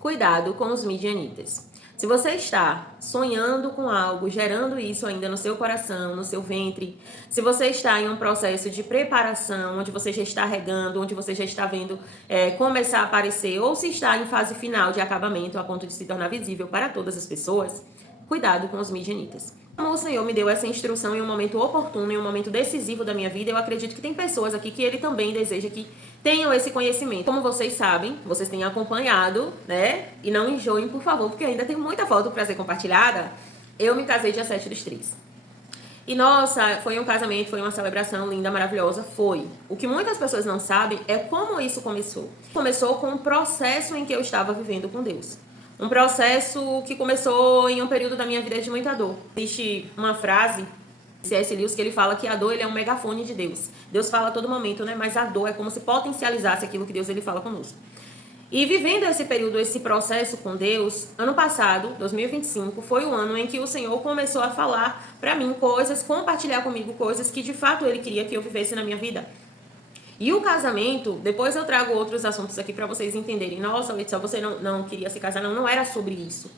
Cuidado com os midianitas. Se você está sonhando com algo, gerando isso ainda no seu coração, no seu ventre, se você está em um processo de preparação, onde você já está regando, onde você já está vendo começar a aparecer, ou se está em fase final de acabamento, a ponto de se tornar visível para todas as pessoas, cuidado com os midianitas. Como o Senhor me deu essa instrução em um momento oportuno, em um momento decisivo da minha vida, eu acredito que tem pessoas aqui que Ele também deseja que tenham esse conhecimento. Como vocês sabem, vocês têm acompanhado, né? E não enjoem, por favor, porque ainda tem muita foto para ser compartilhada. Eu me casei dia 7/3. E nossa, foi um casamento, foi uma celebração linda, maravilhosa, foi. O que muitas pessoas não sabem é como isso começou. Começou com um processo em que eu estava vivendo com Deus. Um processo que começou em um período da minha vida de muita dor. Existe uma frase, C.S. Lewis, que ele fala que a dor ele é um megafone de Deus. Deus fala a todo momento, né? Mas a dor é como se potencializasse aquilo que Deus ele fala conosco. E vivendo esse período, esse processo com Deus, ano passado, 2025, foi o ano em que o Senhor começou a falar para mim coisas, compartilhar comigo coisas que de fato Ele queria que eu vivesse na minha vida. E o casamento, depois eu trago outros assuntos aqui para vocês entenderem. Nossa, Letícia, você não queria se casar. Não era sobre isso.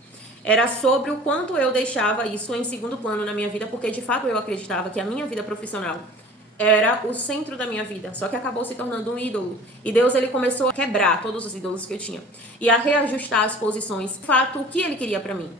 Era sobre o quanto eu deixava isso em segundo plano na minha vida, porque de fato eu acreditava que a minha vida profissional era o centro da minha vida, só que acabou se tornando um ídolo. E Deus ele começou a quebrar todos os ídolos que eu tinha e a reajustar as posições, de fato, o que ele queria para mim.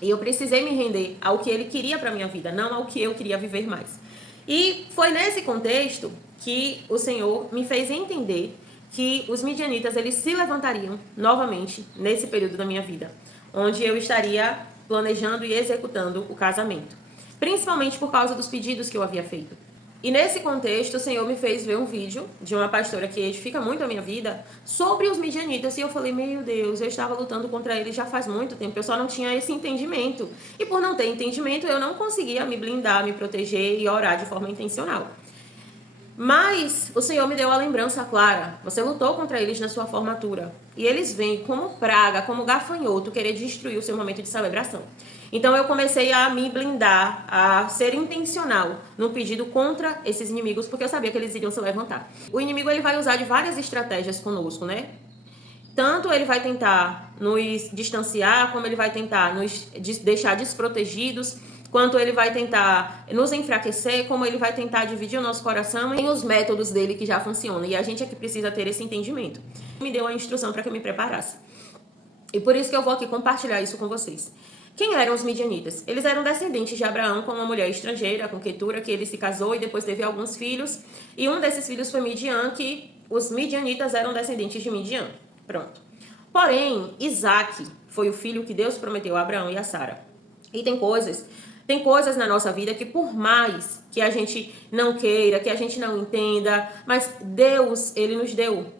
E eu precisei me render ao que ele queria para minha vida, não ao que eu queria viver mais. E foi nesse contexto que o Senhor me fez entender que os midianitas eles se levantariam novamente nesse período da minha vida, onde eu estaria planejando e executando o casamento, principalmente por causa dos pedidos que eu havia feito. E nesse contexto, o Senhor me fez ver um vídeo de uma pastora que edifica muito a minha vida sobre os midianitas. E eu falei, meu Deus, eu estava lutando contra eles já faz muito tempo. Eu só não tinha esse entendimento. E por não ter entendimento, eu não conseguia me blindar, me proteger e orar de forma intencional. Mas o Senhor me deu a lembrança clara. Você lutou contra eles na sua formatura. E eles vêm como praga, como gafanhoto, querer destruir o seu momento de celebração. Então eu comecei a me blindar, a ser intencional no pedido contra esses inimigos, porque eu sabia que eles iriam se levantar. O inimigo ele vai usar de várias estratégias conosco, né? Tanto ele vai tentar nos distanciar, como ele vai tentar nos deixar desprotegidos, quanto ele vai tentar nos enfraquecer, como ele vai tentar dividir o nosso coração em os métodos dele que já funcionam. E a gente é que precisa ter esse entendimento. Me deu a instrução para que eu me preparasse. E por isso que eu vou aqui compartilhar isso com vocês. Quem eram os midianitas? Eles eram descendentes de Abraão com uma mulher estrangeira, com Quetura, que ele se casou e depois teve alguns filhos. E um desses filhos foi Midian, que os midianitas eram descendentes de Midian. Pronto. Porém, Isaac foi o filho que Deus prometeu a Abraão e a Sara. E tem coisas na nossa vida que por mais que a gente não queira, que a gente não entenda, mas Deus, ele nos deu.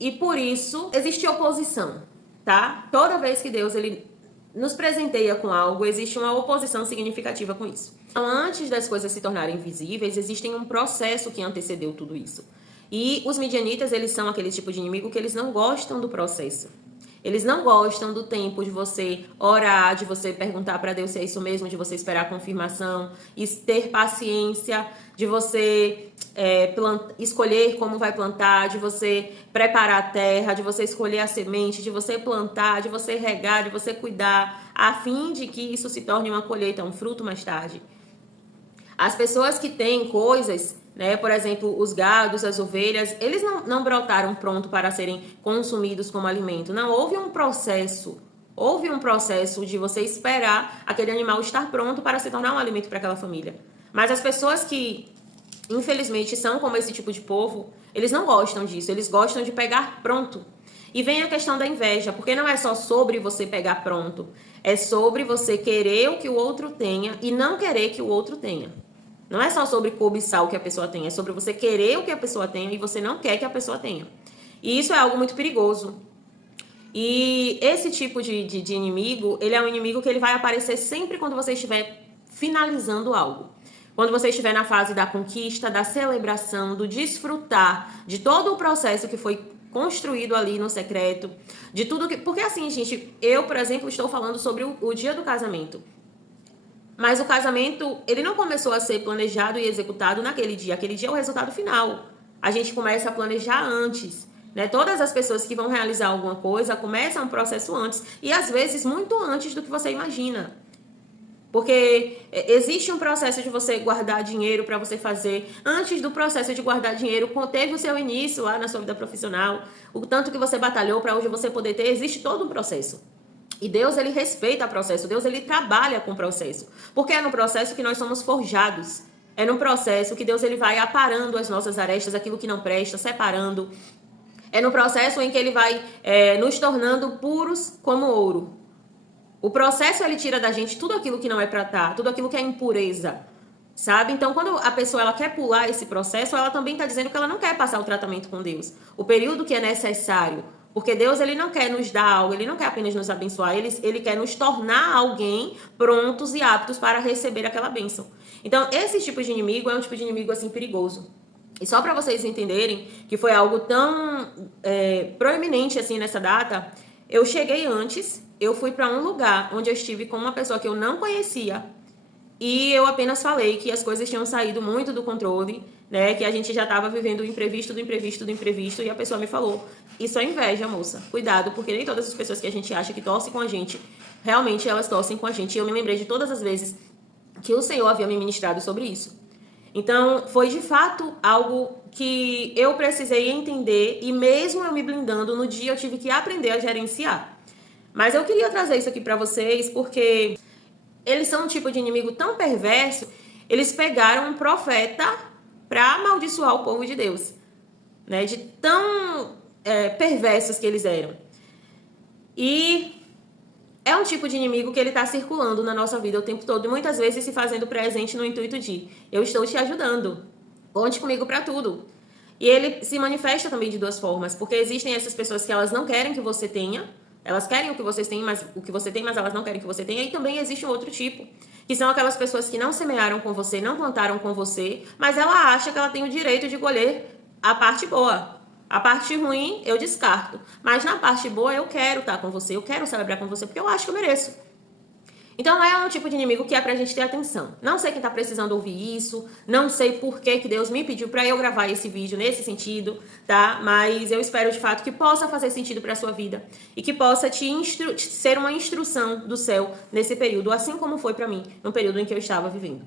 E por isso existe oposição, tá? Toda vez que Deus, ele nos presenteia com algo, existe uma oposição significativa com isso. Então, antes das coisas se tornarem visíveis, existe um processo que antecedeu tudo isso. E os midianitas, eles são aquele tipo de inimigo que eles não gostam do processo. Eles não gostam do tempo de você orar, de você perguntar para Deus se é isso mesmo, de você esperar a confirmação, e ter paciência, de você escolher como vai plantar, de você preparar a terra, de você escolher a semente, de você plantar, de você regar, de você cuidar, a fim de que isso se torne uma colheita, um fruto mais tarde. As pessoas que têm coisas, né, por exemplo, os gados, as ovelhas, eles não brotaram pronto para serem consumidos como alimento. Não, houve um processo de você esperar aquele animal estar pronto para se tornar um alimento para aquela família. Mas as pessoas que, infelizmente, são como esse tipo de povo, eles não gostam disso, eles gostam de pegar pronto. E vem a questão da inveja, porque não é só sobre você pegar pronto, é sobre você querer o que o outro tenha e não querer que o outro tenha. Não é só sobre cobiçar o que a pessoa tem, é sobre você querer o que a pessoa tenha e você não quer que a pessoa tenha. E isso é algo muito perigoso. E esse tipo de inimigo, ele é um inimigo que ele vai aparecer sempre quando você estiver finalizando algo. Quando você estiver na fase da conquista, da celebração, do desfrutar de todo o processo que foi construído ali no secreto, de tudo que... Porque assim, gente, eu, por exemplo, estou falando sobre o dia do casamento. Mas o casamento, ele não começou a ser planejado e executado naquele dia. Aquele dia é o resultado final. A gente começa a planejar antes. né? Todas as pessoas que vão realizar alguma coisa começam um processo antes, e às vezes muito antes do que você imagina. Porque existe um processo de você guardar dinheiro para você fazer. Antes do processo de guardar dinheiro, teve o seu início lá na sua vida profissional, o tanto que você batalhou para hoje você poder ter, existe todo um processo. E Deus, ele respeita o processo, Deus, ele trabalha com o processo. Porque é no processo que nós somos forjados. É no processo que Deus, ele vai aparando as nossas arestas, aquilo que não presta, separando. É no processo em que ele vai nos tornando puros como ouro. O processo, ele tira da gente tudo aquilo que não é pratar, tudo aquilo que é impureza, sabe? Então, quando a pessoa ela quer pular esse processo, ela também está dizendo que ela não quer passar o tratamento com Deus. O período que é necessário. Porque Deus, ele não quer nos dar algo, ele não quer apenas nos abençoar, ele quer nos tornar alguém prontos e aptos para receber aquela bênção. Então, esse tipo de inimigo é um tipo de inimigo, assim, perigoso. E só para vocês entenderem que foi algo tão proeminente, assim, nessa data, eu cheguei antes, eu fui para um lugar onde eu estive com uma pessoa que eu não conhecia e eu apenas falei que as coisas tinham saído muito do controle, né? Que a gente já estava vivendo o imprevisto do imprevisto do imprevisto e a pessoa me falou: isso é inveja, moça. Cuidado, porque nem todas as pessoas que a gente acha que torcem com a gente, realmente elas torcem com a gente. E eu me lembrei de todas as vezes que o Senhor havia me ministrado sobre isso. Então, foi de fato algo que eu precisei entender e mesmo eu me blindando, no dia eu tive que aprender a gerenciar. Mas eu queria trazer isso aqui para vocês porque eles são um tipo de inimigo tão perverso, eles pegaram um profeta para amaldiçoar o povo de Deus, né? De tão perversos que eles eram. E é um tipo de inimigo que ele está circulando na nossa vida o tempo todo e muitas vezes se fazendo presente no intuito de: eu estou te ajudando, conte comigo para tudo. E ele se manifesta também de duas formas, porque existem essas pessoas que elas não querem que você tenha, elas querem o que você tem, mas elas não querem que você tenha. E também existe um outro tipo, que são aquelas pessoas que não semearam com você, não plantaram com você, mas ela acha que ela tem o direito de colher a parte boa. A parte ruim eu descarto, mas na parte boa eu quero estar com você, eu quero celebrar com você, porque eu acho que eu mereço. Então é um tipo de inimigo que é pra gente ter atenção. Não sei quem tá precisando ouvir isso, não sei por que Deus me pediu pra eu gravar esse vídeo nesse sentido, tá? Mas eu espero de fato que possa fazer sentido pra sua vida e que possa ser uma instrução do céu nesse período, assim como foi pra mim, no período em que eu estava vivendo.